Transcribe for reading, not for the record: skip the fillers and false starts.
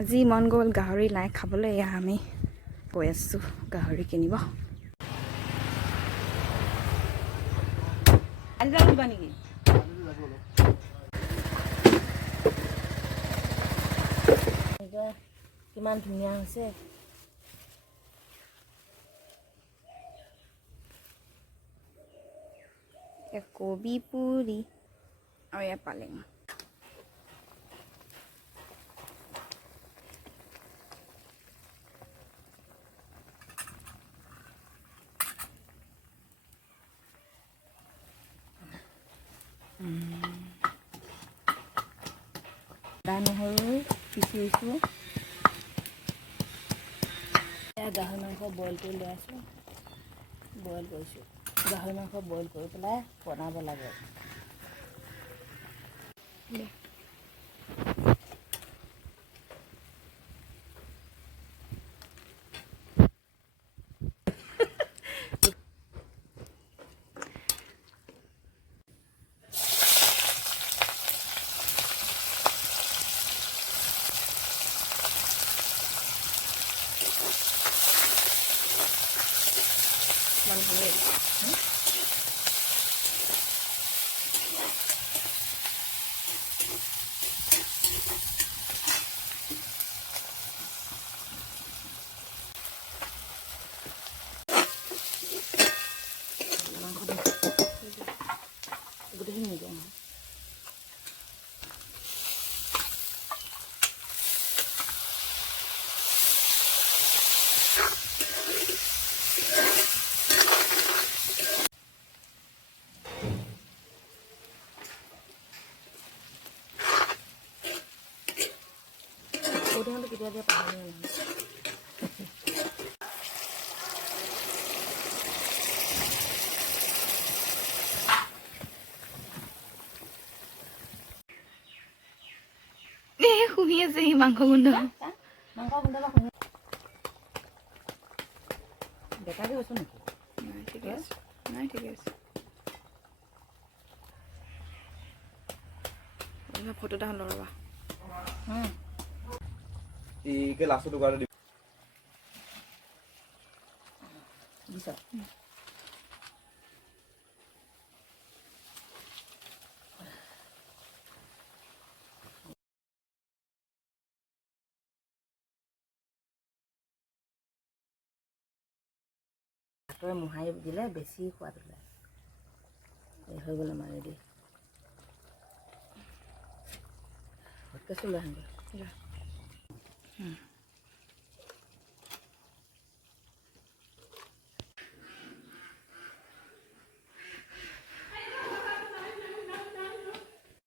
আজি মন গ'ল গাহৰি নাই খাবলৈ, এয়া আমি গৈ আছোঁ গাহৰি কিনিব। নেকি কিমান ধুনীয়া হৈছে। কবি পুৰি আৰু এয়া পালেং। আদা নহৰু পিচিছোঁ। গাহৰি মাংস বইল কৰি লৈ আছোঁ, বইল কৰিছোঁ। গাহৰি মাংস বইল কৰি পেলাই বনাব লাগে। গোটেইখিনি নিদিওঁ। কেতিয়া দিয়ে পাহৰি নহয়। শুহি আছে সি মাংস গোন্ধ। মাংস গোন্ধ বা শুনি বেকাৰী হৈছোঁ নেকি? নাই ঠিকে আছে, নাই ঠিকে আছে। ফটো এটা লগাবা। ইকে লাষ্টটো গাড়ি দি দিছা। হাতৰে মোহাৰি দিলে বেছি সোৱাদ ওলায়। হৈ গ'লে মাৰি দি। লৈ আহোঁগৈ।